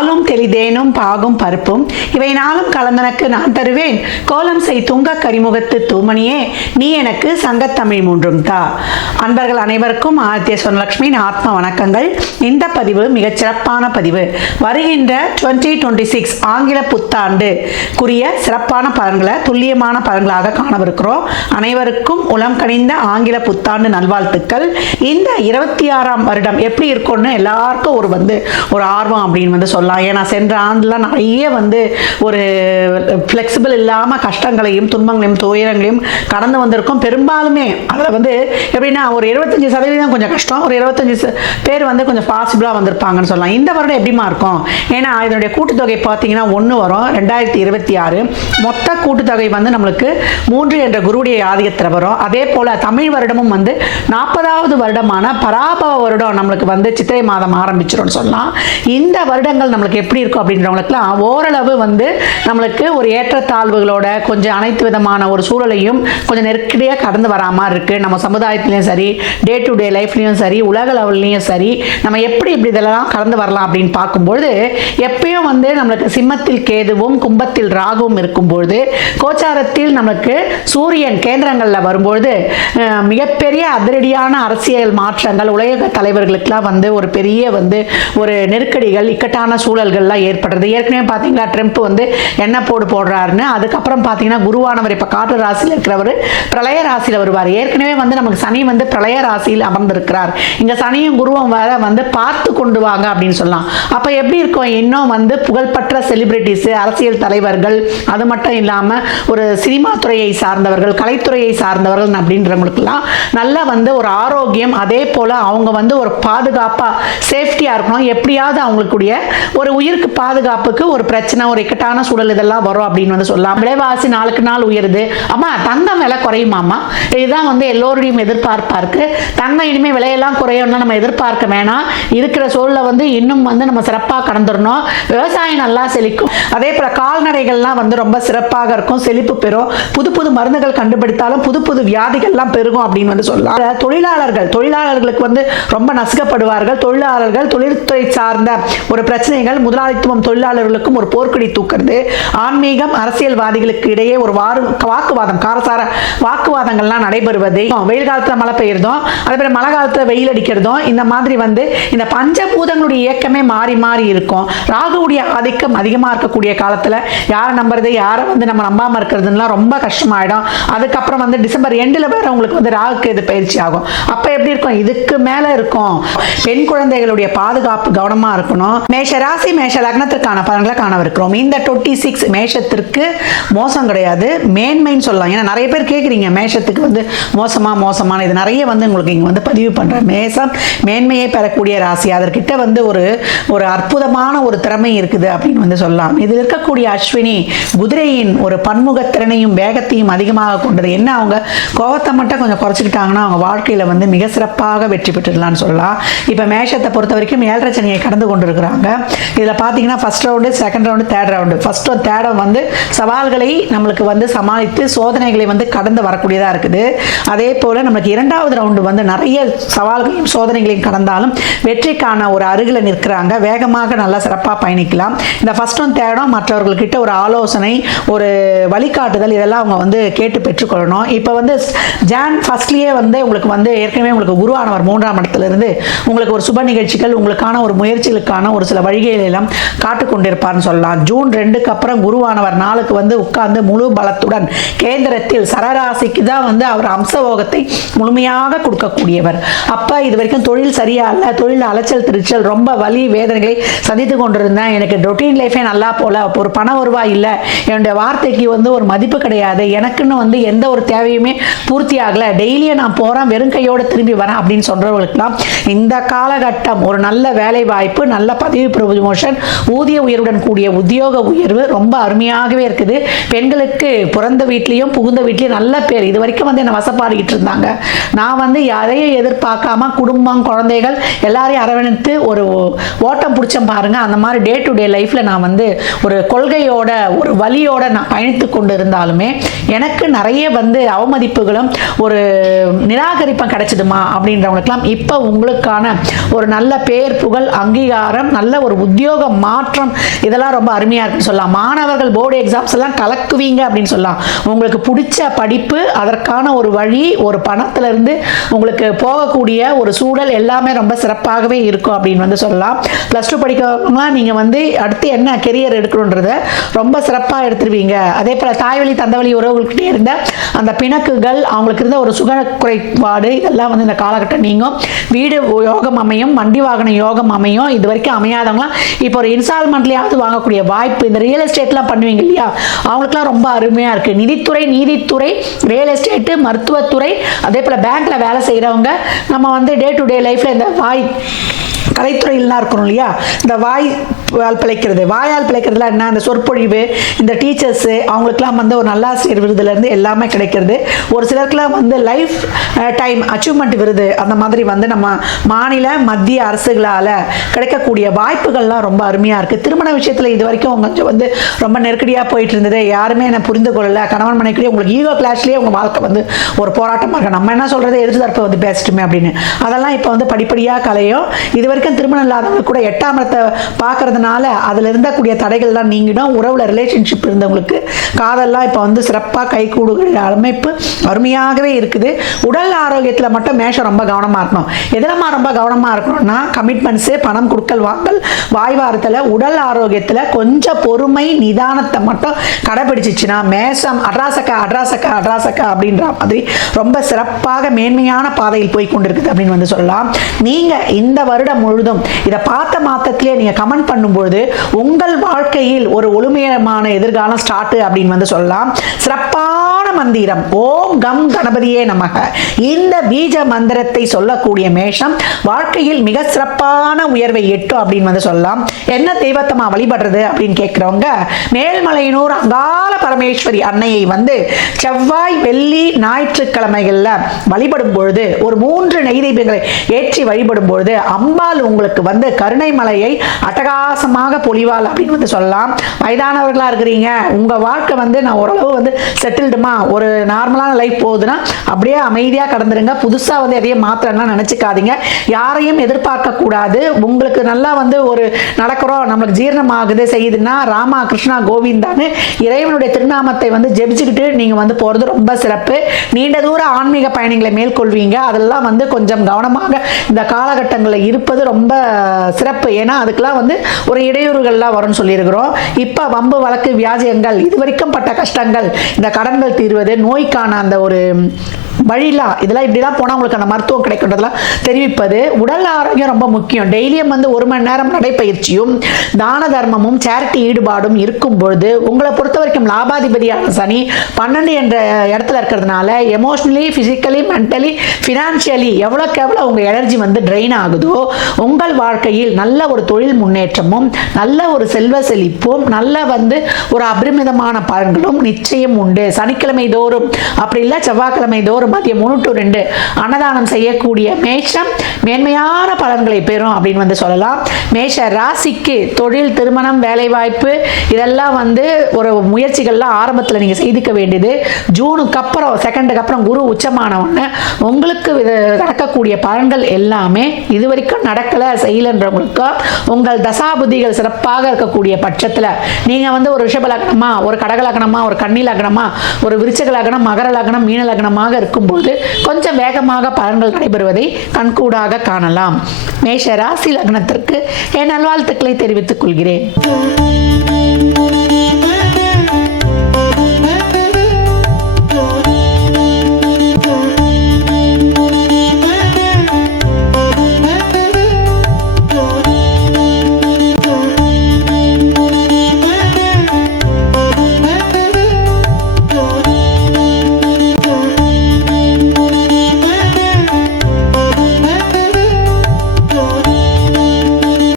பாலும் தெளிதேனும் பாகும் பருப்பும் இவை நாளும் கலந்தனக்கு நான் தருவேன். கோலம் செய் துங்க கரிமுகத்து தூமணியே நீ எனக்கு சங்கத்தமிழ் மூன்றும் தா. அன்பர்கள் அனைவருக்கும் ஆதித்ய சொர்ணலட்சுமியின் ஆத்ம வணக்கங்கள். இந்த பதிவு மிகச் சிறப்பான பதிவு. வருகின்ற 2026 ஆங்கில புத்தாண்டுக்குரிய சிறப்பான பலன்களை துல்லியமான பலன்களாக காணவிருக்கிறோம். அனைவருக்கும் உளம் கனிந்த ஆங்கில புத்தாண்டு நல்வாழ்த்துக்கள். இந்த 26ஆம் வருடம் எப்படி இருக்கும்னு எல்லாருக்கும் ஒரு ஆர்வம் அப்படின்னு சொல்லலாம். ஏன்னா சென்ற ஆண்டுலாம் நிறைய ஒரு ஃப்ளெக்சிபிள் இல்லாமல் கஷ்டங்களையும் துன்பங்களையும் துயரங்களையும் கடந்து வந்திருக்கும். பெரும்பாலுமே அதில் எப்படின்னா ஒரு 75% கொஞ்சம் கஷ்டம், ஒரு 25 பேர் கொஞ்சம் பாசிபிளாக வந்திருப்பாங்கன்னு சொல்லலாம். இந்த வருடம் எப்படிமா இருக்கும்? ஏன்னா இதனுடைய கூட்டுத்தொகை பார்த்தீங்கன்னா 1 வரும். 2026 மொத்த கூட்டுத்தொகை நம்மளுக்கு 3 என்ற குருவுடைய ஆதிக்கத்தில் வரும். அதே போல் தமிழ் வருடமும் 40வது வருடமான பராபவ வருடம் நம்மளுக்கு சித்திரை மாதம் ஆரம்பிச்சிடும் சொல்லலாம். இந்த வருடங்கள் நம்மளுக்கு எப்படி இருக்கும் அப்படின்றவங்களுக்குலாம் ஓரளவு நம்மளுக்கு ஒரு ஏற்றத்தாழ்வுகளோட கொஞ்சம் அனைத்து விதமான ஒரு சூழலையும் கொஞ்சம் நெருக்கடியாக கடந்து வரா மாதிரி இருக்கு. நம்ம சமுதாயத்திலையும் சரி, டே டு டே லைஃப்லையும் சரி, உலக லெவல்லையும் சரி, நம்ம எப்படி இப்படி இதெல்லாம் கடந்து வரலாம் அப்படின்னு பார்க்கும்பொழுது எப்பயும் நம்மளுக்கு சிம்மத்தில் கேதுவும் கும்பத்தில் ராகுவும் இருக்கும்பொழுது கோச்சாரத்தில் நம்மளுக்கு சூரியன் கேந்திரங்களில் வரும்பொழுது மிகப்பெரிய அதிரடியான அரசியல் மாற்றங்கள் உலக தலைவர்களுக்கெல்லாம் ஒரு பெரிய ஒரு நெருக்கடிகள் இக்கட்டான சூழல்கள்லாம் ஏற்படுறது. ஏற்கனவே பார்த்தீங்களா ட்ரம்ப் என்ன போடுறாருன்னு. அதுக்கப்புறம் பார்த்தீங்கன்னா குருவானவர் இப்போ காற்று ராசியில் இருக்கிறவர் பிரளய ராசியில் வருவார். ஏற்கனவே நமக்கு சனி பிரளய ராசியில் அமர்ந்திருக்கிறார். இங்கே சனியும் குருவும் வேற பார்த்து கொண்டு வாங்க அப்படின்னு சொல்லலாம். அப்போ எப்படி இருக்கும்? இன்னும் புகழ்பெற்ற செலிபிரிட்டிஸ், அரசியல் தலைவர்கள், அது மட்டும் இல்லாமல் ஒரு சினிமா துறையை சார்ந்தவர்கள், கலைத்துறையை சார்ந்தவர்கள் அப்படின்றவங்களுக்குலாம் நல்ல ஒரு ஆரோக்கியம், அதே போல் அவங்க ஒரு பாதுகாப்பாக சேஃப்டியாக இருக்கணும். எப்படியாவது அவங்களுக்குடைய ஒரு உயிருக்கு பாதுகாப்புக்கு ஒரு பிரச்சனை, ஒரு இக்கட்டான சூழல் இதெல்லாம் வரும் அப்படின்னு சொல்லலாம். விலைவாசி நாளுக்கு நாள் உயருது. அம்மா தங்கம் விலை குறையுமாம்மா? இதுதான் எல்லோருடையும் எதிர்பார்ப்பா இருக்கு. தங்கம் இனிமேல் விலையெல்லாம் குறையும்னா நம்ம எதிர்பார்க்க வேணாம். இருக்கிற சூழலை இன்னும் நம்ம சிறப்பாக கடந்துடணும். விவசாயம் நல்லா செழிக்கும். அதே போல கால்நடைகள்லாம் ரொம்ப சிறப்பாக இருக்கும், செழிப்பு பெறும். புது புது மருந்துகள் கண்டுபிடித்தாலும் புது புது வியாதிகள்லாம் பெருகும் அப்படின்னு சொல்லலாம். தொழிலாளர்களுக்கு ரொம்ப நசுக்கப்படுவார்கள். தொழிலாளர்கள் தொழில்துறை சார்ந்த ஒரு பிரச்சனைகள், முதலாளித்துவம் தொழிலாளர்களுக்கும் ஒரு போர்க்கொடி தூக்குறது, ஆன்மீகம் அரசியல்வாதிகளுக்கு இடையே ஒரு வாக்குவாதம், காரசார வாக்குவாதங்கள்லாம் நடைபெறுவது, வெயில் காலத்துல மழை பெய்யறதும் அதே போல மழை காலத்துல வெயில் அடிக்கிறதும், இந்த மாதிரி இந்த பஞ்சபூதங்களுடைய இயக்கமே மாறி மாறி இருக்கும். ராகுவுடைய ஆதிக்கம் அதிகமா இருக்கக்கூடிய காலத்துல யாரை நம்புறது, யாரை நம்ம நம்பாம இருக்கிறதுலாம் ரொம்ப கஷ்டமாயிடும். அதுக்கப்புறம் டிசம்பர் எண்டில் வேற உங்களுக்கு ராகுக்கு இது பயிற்சி ஆகும். அப்ப எப்படி இருக்கும்? இதுக்கு மேல இருக்கும். பெண் குழந்தைகளுடைய பாதுகாப்பு கவனமா இருக்கணும். மேஷ ராசி மேஷ லக்னத்திற்கான பலன்களை காணவிருக்கிறோம். இந்த 26 மேஷத்திற்கு மோசம் கிடையாது, மேன்மைன்னு சொல்லலாம். ஏன்னா நிறைய பேர் கேட்குறீங்க மேஷத்துக்கு மோசமான இது நிறைய உங்களுக்கு இங்கே பதிவு பண்ணுறேன். மேசம் மேன்மையை பெறக்கூடிய ராசி. அதற்கிட்ட ஒரு அற்புதமான ஒரு திறமை இருக்குது அப்படின்னு சொல்லலாம். இதில் இருக்கக்கூடிய அஸ்வினி குதிரையின் ஒரு பன்முகத்திறனையும் வேகத்தையும் அதிகமாக கொண்டது. என்ன அவங்க கோபத்தை மட்டும் கொஞ்சம் குறைச்சிக்கிட்டாங்கன்னா அவங்க வாழ்க்கையில் மிக சிறப்பாக வெற்றி பெற்றுடலாம்னு சொல்லலாம். இப்போ மேஷத்தை பொறுத்த வரைக்கும் 7.5 சனியை கடந்து கொண்டிருக்கிறாங்க. இதில் பார்த்தீங்கன்னா first round, second round, third round. First third சவால்களை நம்மளுக்கு சமாளித்து சோதனைகளை கடந்து வரக்கூடியதாக இருக்குது. அதே போல் நம்மளுக்கு 2வது ரவுண்டு நிறைய சவால்களையும் சோதனைகளையும் கடந்தாலும் வெற்றிக்கான ஒரு அருகில் நிற்கிறாங்க. வேகமாக நல்லா சிறப்பாக பயணிக்கலாம். இந்த ஃபர்ஸ்டும் தேர்டும் மற்றவர்கள்கிட்ட ஒரு ஆலோசனை, ஒரு வழிகாட்டுதல் இதெல்லாம் அவங்க கேட்டு பெற்றுக்கொள்ளணும். இப்போ ஜான் ஃபர்ஸ்ட்லேயே உங்களுக்கு ஏற்கனவே உங்களுக்கு குருவானவர் 3ஆம் இடத்திலிருந்து உங்களுக்கு ஒரு சுப நிகழ்ச்சிகள், உங்களுக்கான ஒரு முயற்சிகளுக்கான ஒரு சில வழிகளை எல்லாம் காட்டுக் கொண்டிருப்பார்னு சொல்லலாம். ஜூன் 2க்கு அப்புறம் குருவானவர் 4க்கு உட்கார்ந்து முழு பலத்துடன் கேந்திரத்தில் சரராசிக்கு தான் அவர் அம்சவோகத்தை முழுமையாக கொடுக்கக்கூடியவர். அப்ப இது வரைக்கும் தொழில் சரியா இல்ல, தொழில் அலைச்சல் திருச்சல், ரொம்ப வலி வேதனைகளை சந்தித்து கொண்டிருந்தேன், எனக்கு ரொட்டீன் லைஃபே நல்லா போல, ஒரு பண வருவாய் இல்லை, என்னுடைய வார்த்தைக்கு ஒரு மதிப்பு கிடையாது, எனக்குன்னு எந்த ஒரு தேவையுமே பூர்த்தி ஆகல, டெய்லியும் நான் போறேன் வெறும் கையோடு திரும்பி வரேன் அப்படின்னு சொல்றவர்களுக்கெல்லாம் இந்த காலகட்டம் ஒரு நல்ல வேலை வாய்ப்பு, நல்ல பதவி ப்ரமோஷன், ஊதிய உயர்வுடன் கூடிய உத்தியோக உயர்வு ரொம்ப அருமையாகவே இருக்குது. பெண்களுக்கு பிறந்த வீட்லையும் புகுந்த வீட்லையும் நல்ல பேர். இது வரைக்கும் என்னை வசப்பாடிக்கிட்டு இருந்தாங்க. நான் யாரையும் எதிர்பார்க்காம குடும்பம் குழந்தைகள் எல்லாரையும் அரவணைத்து ஒரு ஓட்டம் பிடிச்சேன் பாருங்க. அந்த மாதிரி டே டு டே லைஃப்ல நான் ஒரு கொள்கையோட ஒரு வழியோட நான் பயணித்து கொண்டு இருந்தாலுமே எனக்கு நிறைய அவமதிப்புகளும் ஒரு நிராகரிப்பும் கிடைச்சதுமா அப்படின்றவங்களுக்கெல்லாம் இப்போ உங்களுக்கான ஒரு நல்ல பேர் புகழ் அங்கீகாரம் நல்ல ஒரு உத்தியோக மாற்றம் இதெல்லாம் ரொம்ப அருமையாக இருக்குன்னு சொல்லலாம். மாணவர்கள் போர்டு எக்ஸாம்ஸ் எல்லாம் கலக்குவீங்க அப்படின்னு சொல்லலாம். உங்களுக்கு பிடிச்ச படிப்பு, அதற்கான ஒரு வழி, ஒரு பணத்திலிருந்து உங்களுக்கு போகக்கூடிய ஒரு சூழல் எல்லாமே ரொம்ப சிறப்பாகவே இருக்கும் அப்படின்னு வந்து சொல்லலாம். +2 படிக்கிறவங்க நீங்கள் வந்து அடுத்து என்ன கெரியர் எடுக்கணுன்றத ரொம்ப சிறப்பாக எடுத்துருவீங்க. அதே போல் தாய்வழி தந்தவழி உறவுகள்கிட்டே இருந்த அந்த பிணக்குகள், அவங்களுக்கு இருந்த ஒரு சுக குறைபாடு இதெல்லாம் வந்து இந்த காலகட்டம் நீங்கும். வீடு யோகம் அமையும், வண்டி வாகன யோகம் அமையும். இது வரைக்கும் அமையாதவங்களாம் இப்போ ஒரு இன்ஸ்டால்மெண்ட்லயாவது வாங்கக்கூடிய வாய்ப்பு. இந்த ரியல் எஸ்டேட்லாம் பண்ணுவீங்க இல்லையா, அவங்களுக்குலாம் ரொம்ப அருமையாக இருக்குது. நிதித்துறை, நீதித்துறை, ரியல் எஸ்டேட்டு, மருத்துவத்துறை, அதே போல் பேங்க்ல வேலை செய்கிறவங்க, நம்ம வந்து டே டு டே லைஃப்ல இந்த கலைத்துறையிலாம் இருக்கணும் இல்லையா, இந்த வாயால் பிழைக்கிறதுல என்ன, இந்த சொற்பொழிவு, இந்த டீச்சர்ஸு, அவங்களுக்குலாம் வந்து ஒரு நல்லாசிரியர் விருதுலேருந்து எல்லாமே கிடைக்கிறது. ஒரு சிலருக்குலாம் வந்து லைஃப் டைம் அச்சீவ்மெண்ட் விருது அந்த மாதிரி வந்து நம்ம மாநில மத்திய அரசுகளால் கிடைக்கக்கூடிய வாய்ப்புகள்லாம் ரொம்ப அருமையாக இருக்குது. திருமண விஷயத்தில் இது வரைக்கும் கொஞ்சம் வந்து ரொம்ப நெருக்கடியாக போயிட்டு இருந்தது, யாருமே என்ன புரிந்து கொள்ளலை, கணவன் மனைவிலேயே உங்களுக்கு ஈகோ கிளாஷ்லேயே உங்கள் வாழ்க்கை வந்து ஒரு போராட்டமாக இருக்குது. நம்ம என்ன சொல்கிறது, எதிர்த்து தரப்பை வந்து பேசிட்டுமே அப்படின்னு, அதெல்லாம் இப்போ வந்து படிப்படியாக கலையும். இது வரைக்கும் திருமணம் இல்லாதவங்க கூட 8ஆம் இடத்தை பார்க்கறதுனால அதில் இருந்தக்கூடிய தடைகள்லாம் நீங்கிடும். உறவுல ரிலேஷன்ஷிப் இருந்தவங்களுக்கு காதல்லாம் இப்போ வந்து சிறப்பாக கைகூடுகிற அமைப்பு அருமையாகவே இருக்குது. உடல் ஆரோக்கியத்தில் மட்டும் மேஷம் ரொம்ப கவனமாக இருக்கணும். எதிலமா ரொம்ப கவனமாக இருக்கணும்னா, கமிட்மெண்ட்ஸு, பணம் கொடுக்கல் வாங்கல், வாய்வாரத்தில், உடல் ஆரோக்கியத்தில் கொஞ்சம் பொறுமை நிதானத்தை மட்டும் கடைபிடிச்சிச்சுன்னா மேஷம் அட்ராசக்கா அப்படின்ற மாதிரி ரொம்ப சிறப்பாக மேன்மையான பாதையில் போய் கொண்டிருக்குது அப்படின்னு வந்து சொல்லலாம். நீங்கள் இந்த வருடம் முழுதும் இதை பார்த்த மாத்திரத்திலே நீங்க கமெண்ட் பண்ணும்போது உங்கள் வாழ்க்கையில் ஒரு ஒளிமயமான எதிர்காலம் ஸ்டார்ட் அப்படின்னு வந்து சொல்லலாம். சிறப்பான மந்திரம் ஓம் கம் கணபதியே நமக. இந்த பீஜ மந்திரத்தை சொல்லக்கூடிய மேஷம் வாழ்க்கையில் மிக சிறப்பான உயர்வை எட்டும் அப்படின்னு வந்து சொல்லலாம். என்ன தெய்வத்தமா வழிபடுறது அப்படின்னு கேட்கிறவங்க, மேல்மலையனூர் அங்காள பரமேஸ்வரி அன்னையை வந்து செவ்வாய், வெள்ளி, ஞாயிற்றுக்கிழமைகள்ல வழிபடும் பொழுது ஒரு 3 நெய் தீபங்களை ஏற்றி வழிபடும் பொழுது அம்பாள் உங்களுக்கு வந்து கருணை மலையை அட்டகாசமாக பொழிவாள் அப்படின்னு வந்து சொல்லலாம். வயதானவர்களா இருக்கிறீங்க, உங்க வாழ்க்கை வந்து நான் ஓரளவு வந்து செட்டில்டுமா, ஒரு நார்மலான லைஃப் போகுதுன்னா அப்படியே அமைதியா கடந்துருங்க. புதுசா வந்து எதையும் மாத்திரம்லாம் நினைச்சுக்காதீங்க. யாரையும் எதிர்பார்க்க கூடாது. உங்களுக்கு நல்லா வந்து ஒரு நடக்கிறோம், நம்மளுக்கு ஜீரணம் ஆகுது செய்யுதுன்னா ராமா கிருஷ்ணா கோவிந்தான்னு இறைவனுடைய திருநாமத்தை வந்து ஜெபிச்சுக்கிட்டு நீங்க வந்து போறது ரொம்ப சிறப்பு. நீண்ட தூர ஆன்மீக பயணங்களை மேற்கொள்வீங்க. அதெல்லாம் வந்து கொஞ்சம் கவனமாக இந்த காலகட்டங்களில் இருப்பது ரொம்ப சிறப்பு. ஏன்னா அதுக்கெல்லாம் வந்து ஒரு இடையூறுகள்லாம் வரும்னு சொல்லியிருக்கிறோம். இப்போ வம்பு வழக்கு வியாஜியங்கள், இது வரைக்கும் பட்ட கஷ்டங்கள், இந்த கடன்கள் தீர்வது, நோய்க்கான அந்த ஒரு வழிலாம், இதெல்லாம் இப்படிலாம் போனால் உங்களுக்கு அந்த மருத்துவம் கிடைக்கின்றதெல்லாம் தெரிவிப்பது. உடல் ஆரோக்கியம் ரொம்ப முக்கியம். டெய்லியும் வந்து 1 மணி நேரம் நடைப்பயிற்சியும் தான தர்மமும் சேரிட்டி ஈடுபாடும் இருக்கும் பொழுது உங்களை பொறுத்த வரைக்கும் லாபாதிபதியான சனி 12 என்ற இடத்துல இருக்கிறதுனால எமோஷனலி, பிசிக்கலி, மென்டலி, ஃபினான்ஷியலி எவ்வளோக்கு எவ்வளோ உங்கள் எனர்ஜி வந்து ட்ரெயின் ஆகுதோ உங்கள் வாழ்க்கையில் நல்ல ஒரு தொழில் முன்னேற்றமும், நல்ல ஒரு செல்வ செழிப்பும், நல்ல வந்து ஒரு அபரிமிதமான பலன்களும் நிச்சயம் உண்டு. சனிக்கிழமை தோறும் அப்படி இல்லை செவ்வாய்க்கிழமை தோறும் மதியம் 3 to 2 அன்னதானம் செய்யக்கூடிய மேஷம் மேன்மையான பலன்களை பெறும் அப்படின்னு வந்து சொல்லலாம். மேஷ ராசிக்கு தொழில், திருமணம், வேலைவாய்ப்பு இதெல்லாம் வந்து ஒரு முயற்சிகள்லாம் ஆரம்பத்தில் நீங்கள் செய்துக்க வேண்டியது. ஜூனுக்கு அப்புறம், செகண்டுக்கு அப்புறம் குரு உச்சமான உடனே உங்களுக்கு நடக்கக்கூடிய பலன்கள் எல்லாமே இது வரைக்கும் நடக்கலை செய்யலைன்றவங்களுக்கு உங்கள் தசாபுத்திகள் சிறப்பாக இருக்கக்கூடிய பட்சத்தில் நீங்கள் வந்து ஒரு ரிஷப லக்னமா, ஒரு கடக லக்னமா, ஒரு கன்னி லக்னமா, ஒரு விருச்சிக லக்னம், மகர லக்னம், மீன லக்னமாக இருக்கும்போது கொஞ்சம் வேகமாக பலன்கள் நடைபெறுவதை கண்கூடாக காணலாம். மேஷ ராசி லக்னத்திற்கு என் நல்வாழ்த்துக்களை தெரிவித்துக் கொள்கிறேன்.